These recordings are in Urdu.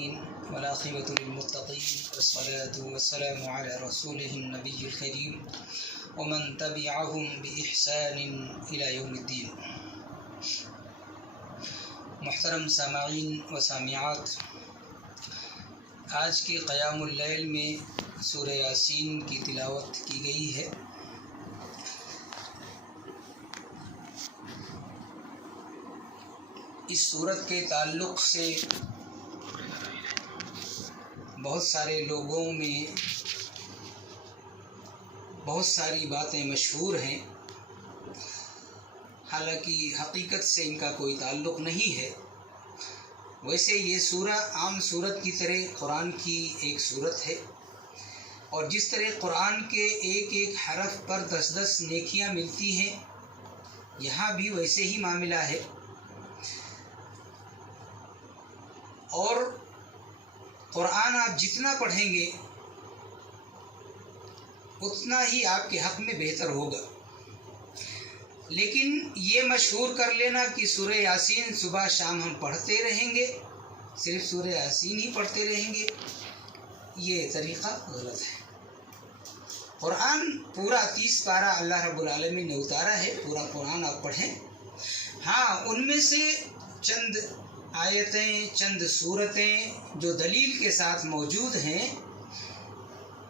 والعاقبة للمتقين والصلاة والسلام على رسوله النبي الكريم ومن تبعهم بإحسان إلى يوم الدين. محترم سامعین و سامعات، آج کے قیام اللیل میں سورہ یاسین کی تلاوت کی گئی ہے. اس سورت کے تعلق سے بہت سارے لوگوں میں بہت ساری باتیں مشہور ہیں، حالانکہ حقیقت سے ان کا کوئی تعلق نہیں ہے. ویسے یہ سورہ عام سورت کی طرح قرآن کی ایک سورت ہے، اور جس طرح قرآن کے ایک ایک حرف پر 10 نیکیاں ملتی ہیں، یہاں بھی ویسے ہی معاملہ ہے. اور قرآن آپ جتنا پڑھیں گے اتنا ہی آپ کے حق میں بہتر ہوگا. لیکن یہ مشہور کر لینا کہ سورہ یاسین صبح شام ہم پڑھتے رہیں گے، صرف سورہ یاسین ہی پڑھتے رہیں گے، یہ طریقہ غلط ہے. قرآن پورا 30 پارہ اللہ رب العالمین نے اتارا ہے، پورا قرآن آپ پڑھیں. ہاں، ان میں سے چند آیتیں، چند صورتیں جو دلیل کے ساتھ موجود ہیں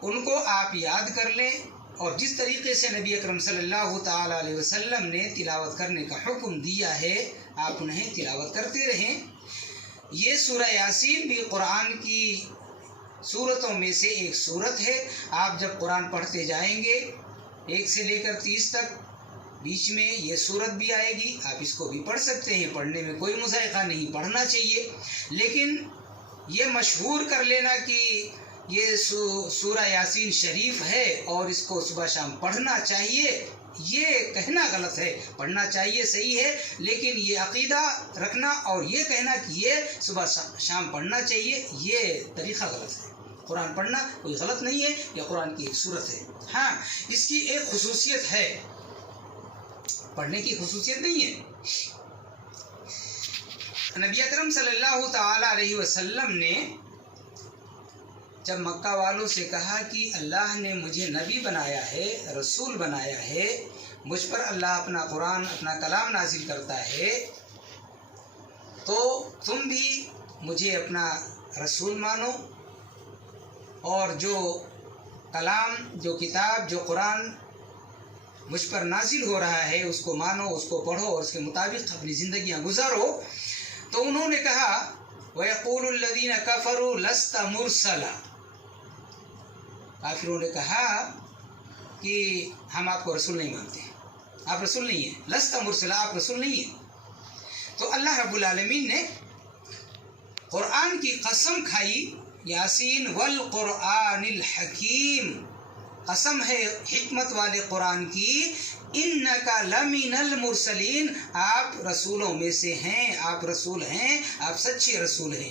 ان کو آپ یاد کر لیں، اور جس طریقے سے نبی اکرم صلی اللہ تعالی علیہ وسلم نے تلاوت کرنے کا حکم دیا ہے آپ انہیں تلاوت کرتے رہیں. یہ سورہ یاسین بھی قرآن کی سورتوں میں سے ایک سورت ہے. آپ جب قرآن پڑھتے جائیں گے 1 سے لے کر 30 تک، بیچ میں یہ سورت بھی آئے گی، آپ اس کو بھی پڑھ سکتے ہیں، پڑھنے میں کوئی مذائقہ نہیں، پڑھنا چاہیے. لیکن یہ مشہور کر لینا کہ یہ سورہ یاسین شریف ہے اور اس کو صبح شام پڑھنا چاہیے، یہ کہنا غلط ہے. پڑھنا چاہیے صحیح ہے، لیکن یہ عقیدہ رکھنا اور یہ کہنا کہ یہ صبح شام پڑھنا چاہیے، یہ طریقہ غلط ہے. قرآن پڑھنا کوئی غلط نہیں ہے، یہ قرآن کی ایک سورت ہے. ہاں، اس کی ایک خصوصیت ہے، پڑھنے کی خصوصیت نہیں ہے. نبی اکرم صلی اللہ تعالی علیہ وسلم نے جب مکہ والوں سے کہا کہ اللہ نے مجھے نبی بنایا ہے، رسول بنایا ہے، مجھ پر اللہ اپنا قرآن، اپنا کلام نازل کرتا ہے، تو تم بھی مجھے اپنا رسول مانو، اور جو کلام، جو کتاب، جو قرآن مجھ پر نازل ہو رہا ہے اس کو مانو، اس کو پڑھو اور اس کے مطابق اپنی زندگیاں گزارو. تو انہوں نے کہا وَيَقُولُ الَّذِينَ كَفَرُوا لَسْتَ مُرْسَلًا، کافروں نے کہا کہ ہم آپ کو رسول نہیں مانتے، آپ رسول نہیں ہیں، لست مرسلا، آپ رسول نہیں ہیں. تو اللہ رب العالمین نے قرآن کی قسم کھائی، یاسین والقرآن الحکیم، قسم ہے حکمت والے قرآن کی، انکا لمن المرسلین، آپ رسولوں میں سے ہیں، آپ رسول ہیں، آپ سچے رسول ہیں،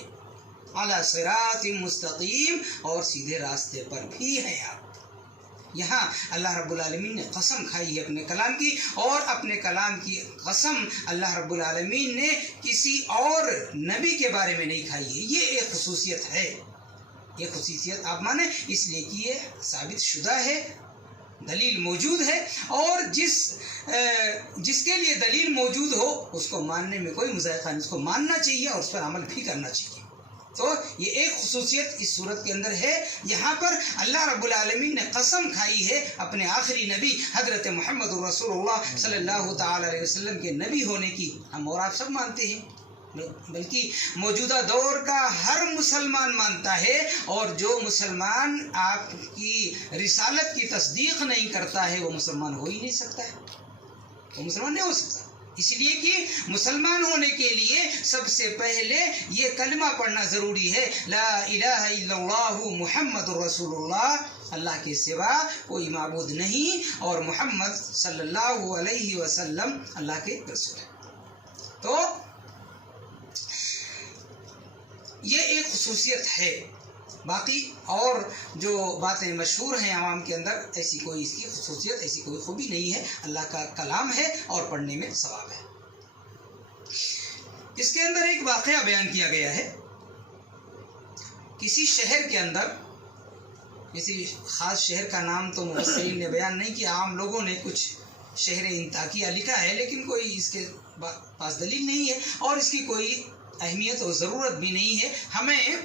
علی صراط مستقیم، اور سیدھے راستے پر بھی ہیں آپ. یہاں اللہ رب العالمین نے قسم کھائی ہے اپنے کلام کی، اور اپنے کلام کی قسم اللہ رب العالمین نے کسی اور نبی کے بارے میں نہیں کھائی ہے. یہ ایک خصوصیت ہے، یہ خصوصیت آپ مانیں، اس لیے کہ یہ ثابت شدہ ہے، دلیل موجود ہے، اور جس کے لیے دلیل موجود ہو اس کو ماننے میں کوئی مذائقہ نہیں، اس کو ماننا چاہیے اور اس پر عمل بھی کرنا چاہیے. تو یہ ایک خصوصیت اس صورت کے اندر ہے. یہاں پر اللہ رب العالمین نے قسم کھائی ہے اپنے آخری نبی حضرت محمد رسول اللہ صلی اللہ تعالی علیہ وسلم کے نبی ہونے کی. ہم اور آپ سب مانتے ہیں، بلکہ موجودہ دور کا ہر مسلمان مانتا ہے، اور جو مسلمان آپ کی رسالت کی تصدیق نہیں کرتا ہے وہ مسلمان ہو ہی نہیں سکتا ہے، وہ مسلمان نہیں ہو سکتا. اس لیے کہ مسلمان ہونے کے لیے سب سے پہلے یہ کلمہ پڑھنا ضروری ہے، لا الہ الا اللہ محمد رسول اللہ، اللہ کے سوا کوئی معبود نہیں، اور محمد صلی اللہ علیہ وسلم اللہ کے رسول ہیں. تو یہ ایک خصوصیت ہے. باقی اور جو باتیں مشہور ہیں عوام کے اندر، ایسی کوئی اس کی خصوصیت، ایسی کوئی خوبی نہیں ہے. اللہ کا کلام ہے اور پڑھنے میں ثواب ہے. اس کے اندر ایک واقعہ بیان کیا گیا ہے کسی شہر کے اندر، کسی خاص شہر کا نام تو مفسرین نے بیان نہیں کیا، عام لوگوں نے کچھ شہر انطاکیہ لکھا ہے، لیکن کوئی اس کے پاس دلیل نہیں ہے اور اس کی کوئی اہمیت اور ضرورت بھی نہیں ہے. ہمیں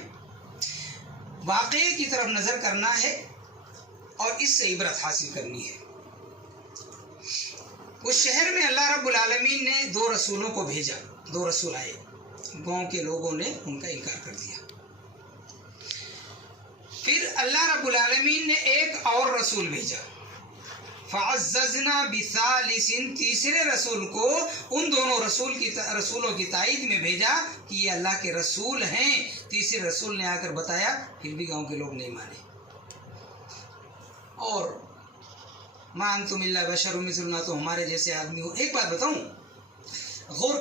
واقعے کی طرف نظر کرنا ہے اور اس سے عبرت حاصل کرنی ہے. اس شہر میں اللہ رب العالمین نے 2 رسولوں کو بھیجا. 2 رسول آئے، گاؤں کے لوگوں نے ان کا انکار کر دیا. پھر اللہ رب العالمین نے ایک اور رسول بھیجا، فعززنا بثالث، تیسرے رسول کو ان دونوں رسولوں کی تائید میں بھیجا کہ یہ اللہ کے رسول ہیں. تیسرے رسول نے آ کر بتایا، پھر بھی گاؤں کے لوگ نہیں مانے. اور ما انتم الا بشر مثلنا، تو ہمارے جیسے آدمی ہو. ایک بات بتاؤں، غور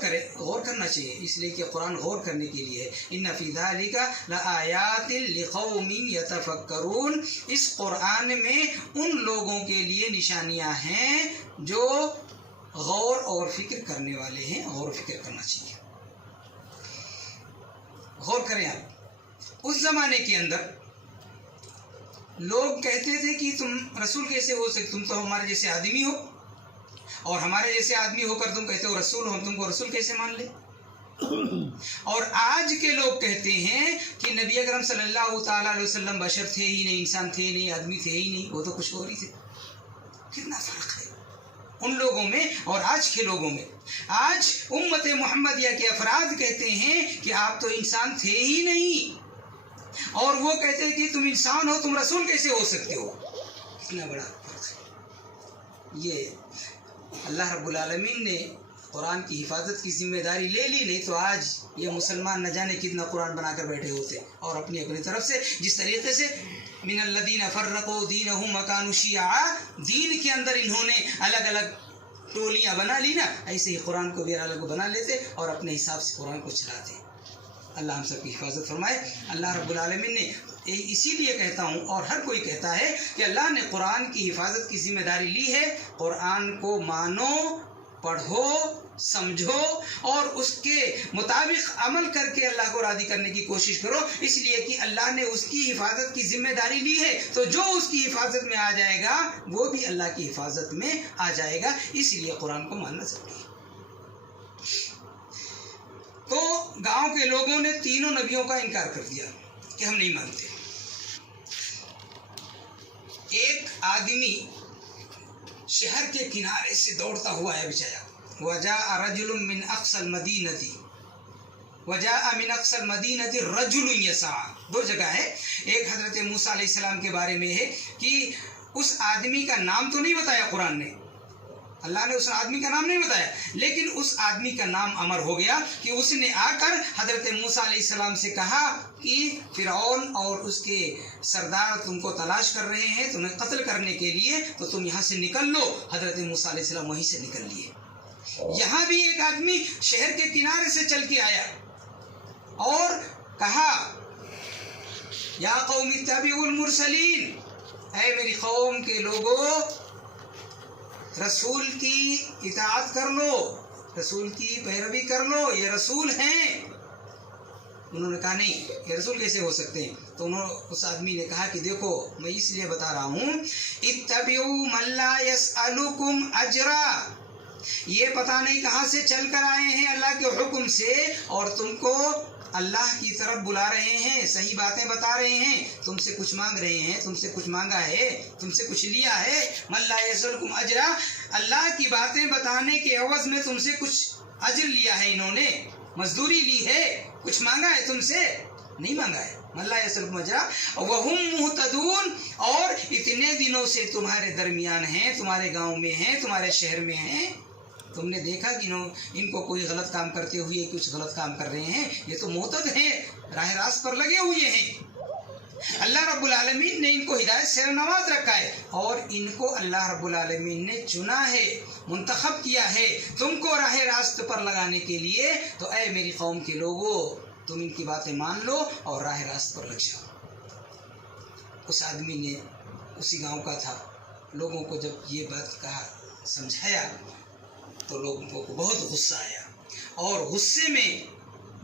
کرنا چاہیے، اس لیے کہ قرآن غور کرنے کے لیے ہے. ان فی ذلک لآیات لقوم یتفکرون، اس قرآن میں ان لوگوں کے لیے نشانیاں ہیں جو غور اور فکر کرنے والے ہیں. غور و فکر کرنا چاہیے. غور کریں آپ. اس زمانے کے اندر لوگ کہتے تھے کہ تم رسول کیسے ہو سکتے، تم تو ہمارے جیسے آدمی ہو، اور ہمارے جیسے آدمی ہو کر تم کہتے ہو رسول ہو، ہم تم کو رسول کیسے مان لیں. اور آج کے لوگ کہتے ہیں کہ نبی اکرم صلی اللہ تعالیٰ علیہ وسلم بشر تھے ہی نہیں، انسان تھے نہیں، آدمی تھے ہی نہیں، وہ تو کچھ اور ہی تھے. کتنا فرق ہے ان لوگوں میں اور آج کے لوگوں میں. آج امت محمدیہ کے افراد کہتے ہیں کہ آپ تو انسان تھے ہی نہیں، اور وہ کہتے ہیں کہ تم انسان ہو، تم رسول کیسے ہو سکتے ہو. اتنا بڑا فرق ہے. یہ اللہ رب العالمین نے قرآن کی حفاظت کی ذمہ داری لے لی، نہیں تو آج یہ مسلمان نہ جانے کتنا قرآن بنا کر بیٹھے ہوتے، اور اپنی طرف سے جس طریقے سے من الذین فرقوا دینہم وکانوا شیعا، دین کے اندر انہوں نے الگ الگ ٹولیاں بنا لی نا، ایسے ہی قرآن کو بھی الگ بنا لیتے اور اپنے حساب سے قرآن کو چلاتے. اللہ ہم سب کی حفاظت فرمائے. اللہ رب العالمین نے، اسی لیے کہتا ہوں اور ہر کوئی کہتا ہے کہ اللہ نے قرآن کی حفاظت کی ذمہ داری لی ہے. قرآن کو مانو، پڑھو، سمجھو اور اس کے مطابق عمل کر کے اللہ کو راضی کرنے کی کوشش کرو، اس لیے کہ اللہ نے اس کی حفاظت کی ذمہ داری لی ہے. تو جو اس کی حفاظت میں آ جائے گا وہ بھی اللہ کی حفاظت میں آ جائے گا. اس لیے قرآن کو ماننا ضروری ہے. تو گاؤں کے لوگوں نے تینوں نبیوں کا انکار کر دیا کہ ہم نہیں مانتے. ایک آدمی شہر کے کنارے سے دوڑتا ہوا ہے بچایا. وجاء رجل من اقصى المدینہ، وجاء من اقصى المدینہ رجل یسعى. 2 جگہ ہے. ایک حضرت موسیٰ علیہ السلام کے بارے میں ہے کہ اس آدمی کا نام تو نہیں بتایا قرآن نے، اللہ نے اس آدمی کا نام نہیں بتایا، لیکن اس آدمی کا نام امر ہو گیا کہ اس نے آ کر حضرت موسیٰ علیہ السلام سے کہا کہ فرعون اور اس کے سردار تم کو تلاش کر رہے ہیں تمہیں قتل کرنے کے لیے، تو تم یہاں سے نکل لو. حضرت موسیٰ علیہ السلام وہیں سے نکل لیے. یہاں بھی ایک آدمی شہر کے کنارے سے چل کے آیا اور کہا یا قوم اتبعوا المرسلین، اے میری قوم کے لوگوں رسول کی اطاعت کر لو، رسول کی پیروی کر لو، یہ رسول ہیں. انہوں نے کہا نہیں، یہ رسول کیسے ہو سکتے ہیں؟ تو اس آدمی نے کہا کہ دیکھو میں اس لیے بتا رہا ہوں، اتبعوا من لا يسألكم اجرا، یہ پتہ نہیں کہاں سے چل کر آئے ہیں اللہ کے حکم سے اور تم کو اللہ کی طرف بلا رہے ہیں، صحیح باتیں بتا رہے ہیں، تم سے کچھ مانگ رہے ہیں، تم سے کچھ مانگا ہے، تم سے کچھ لیا ہے. من لا يسألكم اجرا، اللہ کی باتیں بتانے کے عوض میں تم سے کچھ اجر لیا ہے، انہوں نے مزدوری لی ہے، کچھ مانگا ہے تم سے؟ نہیں مانگا ہے. من لا يسألكم اجرا وهم مهتدون، اور اتنے دنوں سے تمہارے درمیان ہیں، تمہارے گاؤں میں ہیں، تمہارے شہر میں ہیں، تم نے دیکھا کہ ان کو کوئی غلط کام کرتے ہوئے کچھ غلط کام کر رہے ہیں، یہ تو معتد ہیں، راہ راست پر لگے ہوئے ہیں. اللہ رب العالمین نے ان کو ہدایت سے نواز رکھا ہے اور ان کو اللہ رب العالمین نے چنا ہے، منتخب کیا ہے تم کو راہ راست پر لگانے کے لیے. تو اے میری قوم کے لوگوں تم ان کی باتیں مان لو اور راہ راست پر لگ جاؤ. اس آدمی نے، اسی گاؤں کا تھا، لوگوں کو جب یہ بات کہا سمجھایا تو لوگوں کو بہت غصہ آیا اور غصے میں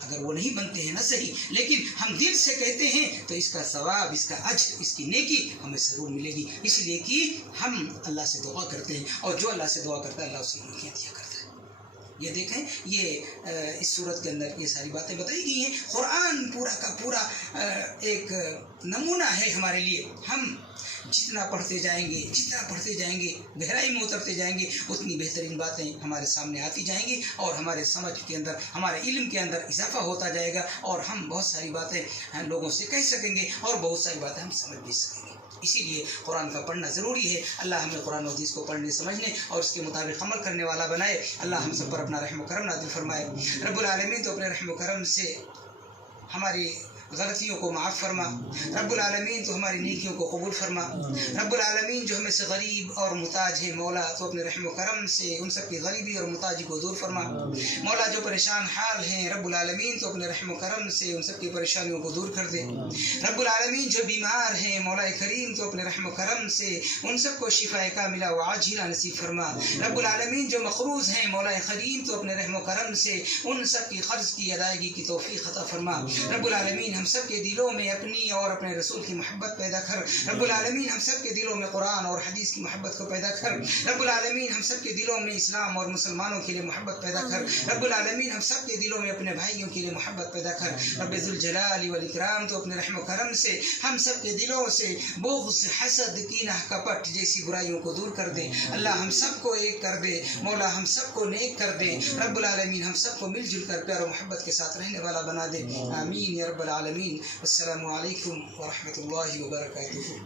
اگر وہ نہیں بنتے ہیں نہ صحیح، لیکن ہم دل سے کہتے ہیں تو اس کا ثواب، اس کا اجر، اس کی نیکی ہمیں ضرور ملے گی، اس لیے کہ ہم اللہ سے دعا کرتے ہیں، اور جو اللہ سے دعا کرتا ہے اللہ اس کی نیکیاں دیا کرتا ہے۔ یہ دیکھیں، یہ اس صورت کے اندر یہ ساری باتیں بتائی گئی ہیں۔ قرآن پورا کا پورا ایک نمونہ ہے ہمارے لیے۔ ہم جتنا پڑھتے جائیں گے گہرائی میں اترتے جائیں گے، اتنی بہترین باتیں ہمارے سامنے آتی جائیں گی، اور ہمارے سمجھ کے اندر، ہمارے علم کے اندر اضافہ ہوتا جائے گا، اور ہم بہت ساری باتیں لوگوں سے کہہ سکیں گے، اور بہت ساری باتیں ہم سمجھ بھی سکیں گے۔ اسی لیے قرآن کا پڑھنا ضروری ہے۔ اللہ ہمیں قرآن و حدیث کو پڑھنے، سمجھنے اور اس کے مطابق عمل کرنے والا بنائے۔ اللہ ہم سب پر اپنا رحم و کرم نازل فرمائے۔ رب العالمین تو اپنے رحم و کرم سے ہماری غلطیوں کو معاف فرما۔ رب العالمین تو ہماری نیکیوں کو قبول فرما۔ رب العالمین جو ہمیں سے غریب اور محتاج ہیں، مولا تو اپنے رحم و کرم سے ان سب کی غریبی اور محتاجی کو دور فرما۔ مولا جو پریشان حال ہیں، رب العالمین تو اپنے رحم و کرم سے ان سب کی پریشانیوں کو دور کر دے۔ رب العالمین جو بیمار ہیں، مولا کریم تو اپنے رحم و کرم سے ان سب کو شفاء کاملہ و عاجلہ نصیب فرما۔ رب العالمین جو مقروض ہیں، مولا کریم تو اپنے رحم و کرم سے ان سب کی قرض کی ادائیگی کی توفیق عطا فرما۔ رب العالمین ہم سب کے دلوں میں اپنی اور اپنے رسول کی محبت پیدا کر۔ رب العالمین ہم سب کے دلوں میں قرآن اور حدیث کی محبت کو پیدا کر۔ رب العالمین ہم سب کے دلوں میں اسلام اور مسلمانوں کے لیے محبت پیدا کر۔ رب العالمین ہم سب کے دلوں میں اپنے بھائیوں کے لیے محبت پیدا کر۔ رب ذوالجلال والاکرام تو اپنے رحم و کرم سے ہم سب کے دلوں سے بغض، حسد، کینہ، کپٹ جیسی برائیوں کو دور کر دے۔ اللہ ہم سب کو ایک کر دے، مولا ہم سب کو نیک کر دے۔ رب العالمین ہم سب کو مل جل کر پیار و محبت کے ساتھ رہنے والا بنا دے۔ آمین یا رب العالمین۔ السلام علیکم ورحمۃ اللہ وبرکاتہ۔